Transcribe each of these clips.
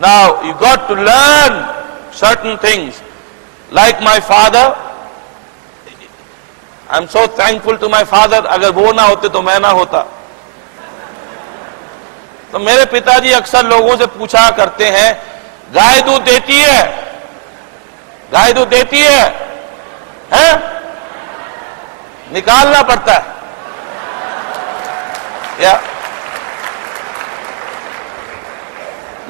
Now you got to learn certain things. Like my father, I'm so thankful to my father. अगर वो ना होते तो मैं ना होता. तो मेरे पिताजी अक्सर लोगों से पूछा करते हैं, गाय दूध देती है? गाय दूध देती है? हैं? निकालना पड़ता है या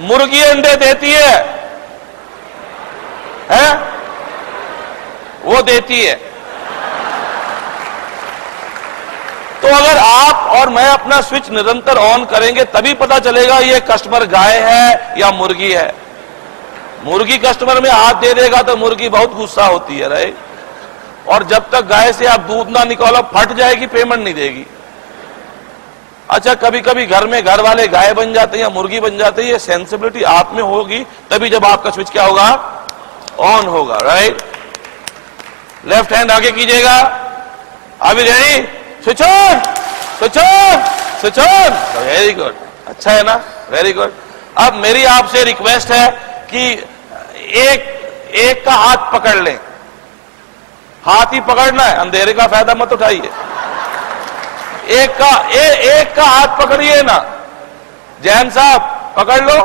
मुर्गी अंडे देती है? हैं? वो देती है. तो अगर आप और मैं अपना स्विच निरंतर ऑन करेंगे तभी पता चलेगा ये कस्टमर गाय है या मुर्गी है. मुर्गी कस्टमर में हाथ दे देगा तो मुर्गी बहुत गुस्सा होती है, राइट? और जब तक गाय से आप दूध ना निकालो फट जाएगी, पेमेंट नहीं देगी. अच्छा, कभी कभी घर में घर वाले गाय बन जाते हैं या मुर्गी बन जाते हैं. ये सेंसिबिलिटी आप में होगी तभी जब आपका स्विच क्या होगा? ऑन होगा, राइट? लेफ्ट हैंड आगे कीजिएगा. अभी ready? Switch on, switch on, switch on. Very good. अच्छा है ना? Very good. अब मेरी आपसे रिक्वेस्ट है कि एक का हाथ पकड़ लें. हाथ ही पकड़ना है, अंधेरे का फायदा मत उठाइए. एक का हाथ पकड़िए ना. जैन साहब पकड़ लो.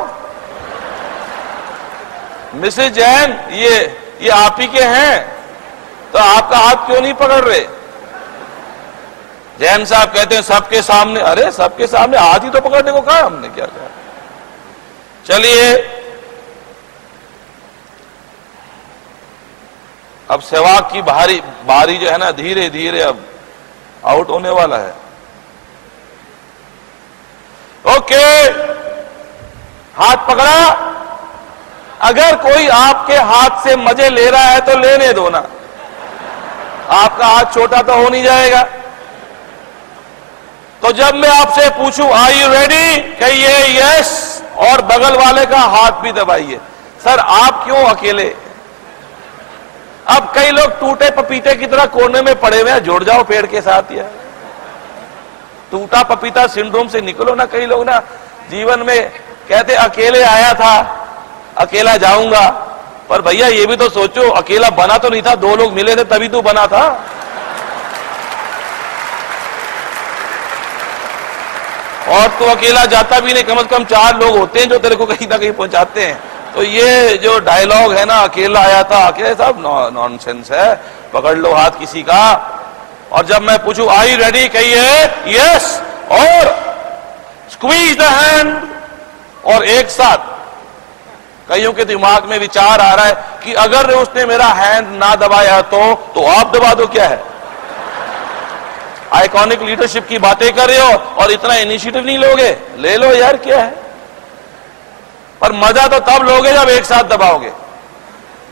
मिसेज जैन, ये आप ही के हैं, तो आपका हाथ क्यों नहीं पकड़ रहे? जैन साहब कहते हैं सबके सामने. अरे सबके सामने हाथ ही तो पकड़ने को कहा हमने, क्या कहा? चलिए, अब सहवाग की बारी जो है ना, धीरे धीरे अब आउट होने वाला है. ओके, हाथ पकड़ा. अगर कोई आपके हाथ से मजे ले रहा है तो लेने दो ना. आपका हाथ छोटा तो हो नहीं जाएगा. तो जब मैं आपसे पूछूं आर यू रेडी, कहिए यस, और बगल वाले का हाथ भी दबाइए. सर आप क्यों अकेले? अब कई लोग टूटे पपीते की तरह कोने में पड़े हुए हैं. जुड़ जाओ पेड़ के साथ. यार, टूटा पपीता सिंड्रोम से निकलो ना. कई लोग ना जीवन में कहते अकेले आया था, अकेला जाऊंगा. पर भैया ये भी तो सोचो, अकेला बना तो नहीं था, दो लोग मिले थे तभी तो बना था. और तो अकेला जाता भी नहीं, कम से कम 4 लोग होते हैं जो तेरे को कहीं ना कहीं पहुंचाते हैं. तो ये जो डायलॉग है ना, अकेला आया था, अकेले साहब, नॉनसेंस है. पकड़ लो हाथ किसी का. और जब मैं पूछूं आर यू रेडी, कहिए यस, और स्क्वीज द हैंड. और एक साथ कईयों के दिमाग में विचार आ रहा है कि अगर उसने मेरा हैंड ना दबाया तो आप दबा दो. क्या है? आइकॉनिक लीडरशिप की बातें कर रहे हो और इतना इनिशिएटिव नहीं लोगे? ले लो यार, क्या है? पर मजा तो तब लोगे जब एक साथ दबाओगे.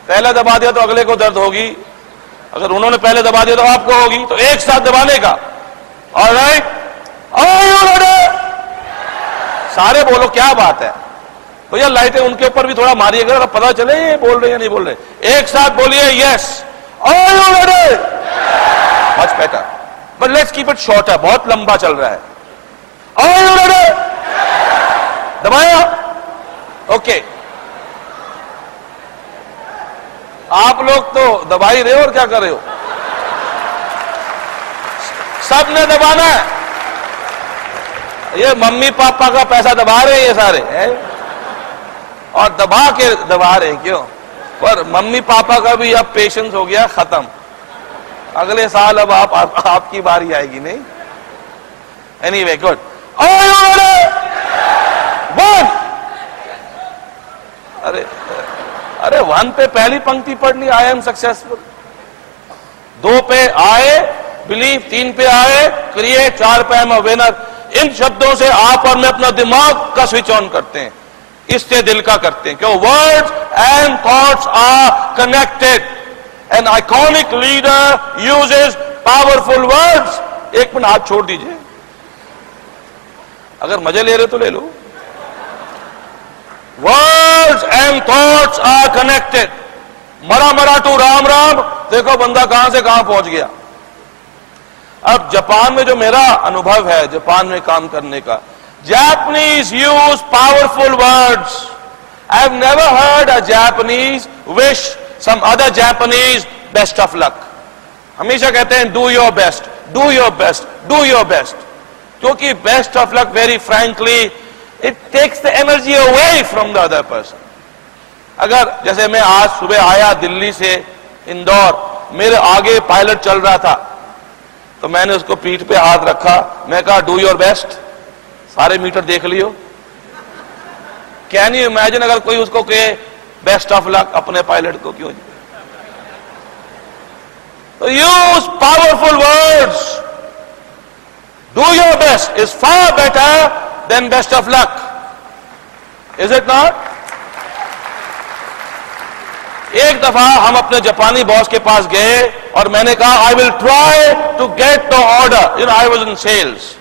पहले दबा दिया तो अगले को दर्द होगी, अगर उन्होंने पहले दबा दिया तो आपको होगी. तो एक साथ दबाने का. Alright, are you ready? सारे बोलो, क्या बात है भैया. लाइटें उनके ऊपर भी थोड़ा मारिएगा, पता चले ये बोल रहे हैं या नहीं बोल रहे. एक साथ बोलिए yes, are you ready? Much better. But let's keep it shorter. बहुत लंबा चल रहा है. Are you ready? दबाया. ओके, आप लोग तो दबा ही रहे हो और क्या कर रहे हो? सबने दबाना है. ये मम्मी पापा का पैसा दबा रहे हैं ये सारे है? और दबा के दबा रहे हैं. क्यों? पर मम्मी पापा का भी अब पेशेंस हो गया खत्म. अगले साल अब आपकी बारी आएगी. नहीं, anyway, good. Are you ready? 1. अरे 1 पे पहली पंक्ति पढ़नी, आई एम सक्सेसफुल. 2 पे आए, बिलीव. 3 पे आए, क्रिएट. 4 पे आई एम अ विनर. इन शब्दों से आप और मैं अपना दिमाग का स्विच ऑन करते हैं. इससे दिल का करते हैं. क्यों? Words and thoughts are connected. An iconic leader uses powerful words. एक मिनट हाथ छोड़ दीजिए. अगर मजे ले रहे तो ले लो. Words and thoughts are connected. मरा टू राम राम. देखो बंदा कहां से कहां पहुंच गया. अब जापान में जो मेरा अनुभव है जापान में काम करने का, Japanese use powerful words I have never heard a Japanese wish some other Japanese best of luck. हमेशा कहते हैं do your best, do your best, do your best. क्योंकि best of luck, very frankly, it takes the energy away from the other person. अगर जैसे मैं आज सुबह आया दिल्ली से इंदौर, मेरे आगे पायलट चल रहा था, तो मैंने उसको पीठ पे हाथ रखा, मैं कहा डू योर बेस्ट, सारे मीटर देख लियो। कैन यू इमेजिन अगर कोई उसको कहे बेस्ट ऑफ लक अपने पायलट को, क्यों? तो use powerful words. Do your best is far better than best of luck, is it not? एक दफा हम अपने जापानी बॉस के पास गए और मैंने कहा I will try to get the order, I was in sales.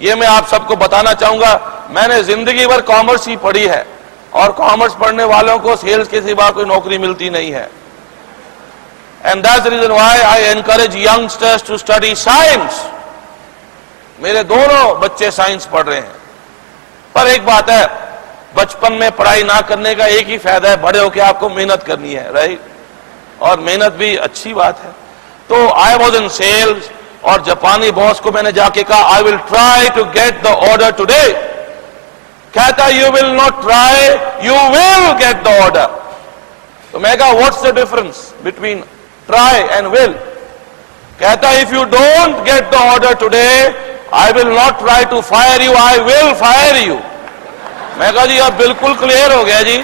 ये मैं आप सबको बताना चाहूंगा, मैंने जिंदगी भर कॉमर्स ही पढ़ी है और कॉमर्स पढ़ने वालों को सेल्स के सिवा कोई नौकरी मिलती नहीं है। And that's the reason why I encourage youngsters to study science. मेरे दोनों बच्चे साइंस पढ़ रहे हैं, पर एक बात है, बचपन में पढ़ाई ना करने का एक ही फायदा है, बड़े होकर आपको मेहनत करनी है, राइट? और मेहनत भी अच्छी बात है। तो आई वॉज इन सेल्स और जापानी बॉस को मैंने जाके कहा I will try to get the order today. कहता you will not try, you will get the order. तो मैं कहा what's the difference between try and will? कहता if you don't get the order today I will not try to fire you, I will fire you. मैं कहा जी अब बिल्कुल clear हो गया जी।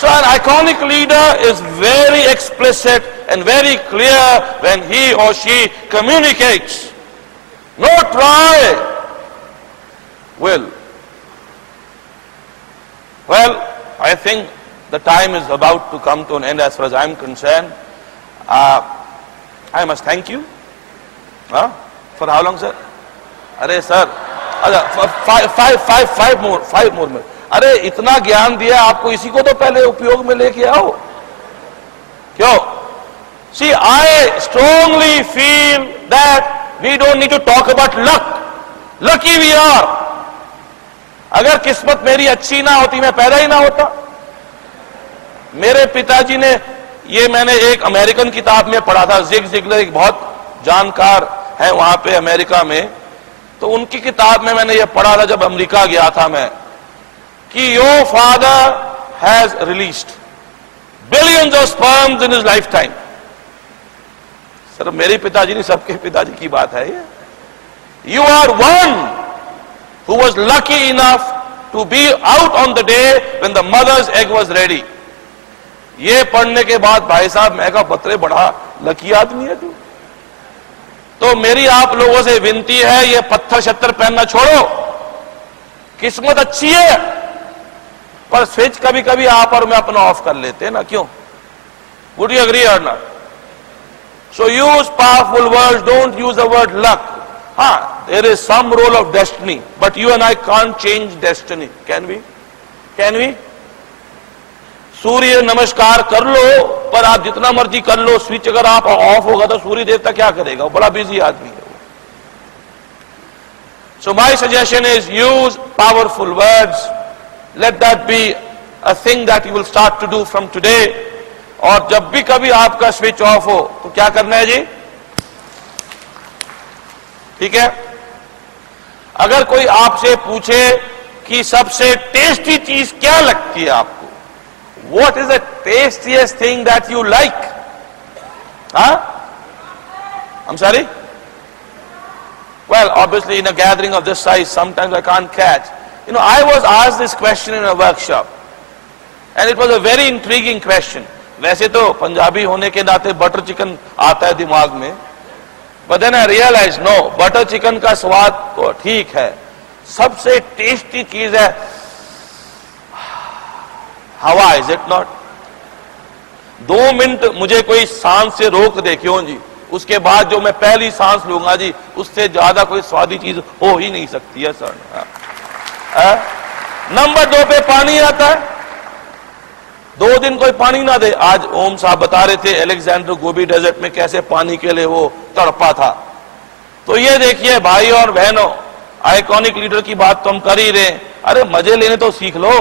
So an iconic leader is very explicit and very clear when he or she communicates. No try, will. Well, I think the time is about to come to an end as far as I'm concerned. I must thank you. For how long, sir? अरे sir, five more minutes. अरे इतना ज्ञान दिया आपको, इसी को तो पहले उपयोग में लेके आओ। क्यों? See, I strongly feel that we don't need to talk about luck. Lucky we are. अगर किस्मत मेरी अच्छी ना होती मैं पैदा ही ना होता। मेरे पिताजी ने, ये मैंने एक अमेरिकन किताब में पढ़ा था, जिग जिगलर एक बहुत जानकार है वहां पे अमेरिका में, तो उनकी किताब में मैंने ये पढ़ा था जब अमेरिका गया था मैं, कि your father has released billions of sperms in his lifetime. Sir मेरे पिताजी नहीं, सबके पिताजी की बात है ये। You are one who was lucky enough to be out on the day when the mother's egg was ready. ये पढ़ने के बाद भाई साहब मैं कहा बतरे बड़ा लकी आदमी है तू। तो मेरी आप लोगों से विनती है, ये पत्थर शत्तर पहनना छोड़ो। किस्मत अच्छी है पर स्विच कभी कभी आप और मैं अपना ऑफ कर लेते हैं ना, क्यों? वुड यू एग्री और not? So use powerful words, don't use the word luck. हाँ, there is some role of destiny, but you and I can't change destiny. Can we? Can we? Surya Namaskar कर लो, पर आप जितना मर्जी कर लो, स्विच अगर आप ऑफ होगा तो सूर्य देवता क्या करेगा? वो बड़ा बिजी आदमी है। So my suggestion is use powerful words. Let that be a thing that you will start to do from today. और जब भी कभी आपका स्विच ऑफ हो तो क्या करना है जी? ठीक है? अगर कोई आपसे पूछे कि सबसे टेस्टी चीज क्या लगती है आपको, what is the tastiest thing that you like? I'm sorry? Well, obviously in a gathering of this size, sometimes I can't catch. I was asked this question in a workshop, and it was a very intriguing question. वैसे तो पंजाबी होने के नाते butter chicken आता है दिमाग में, but then I realized no, butter chicken का स्वाद तो ठीक है, सबसे टेस्टी चीज है हवा, इज इट नॉट? 2 मिनट मुझे कोई सांस से रोक दे, क्यों जी, उसके बाद जो मैं पहली सांस लूंगा जी, उससे ज्यादा कोई स्वादी चीज हो ही नहीं सकती है सर। नंबर 2 पे पानी आता है, 2 दिन कोई पानी ना दे। आज ओम साहब बता रहे थे अलेक्जेंडर गोबी डेजर्ट में कैसे पानी के लिए वो तड़पा था। तो ये देखिए भाई और बहनों, आइकॉनिक लीडर की बात तो हम कर ही रहे हैं, अरे मजे लेने तो सीख लो।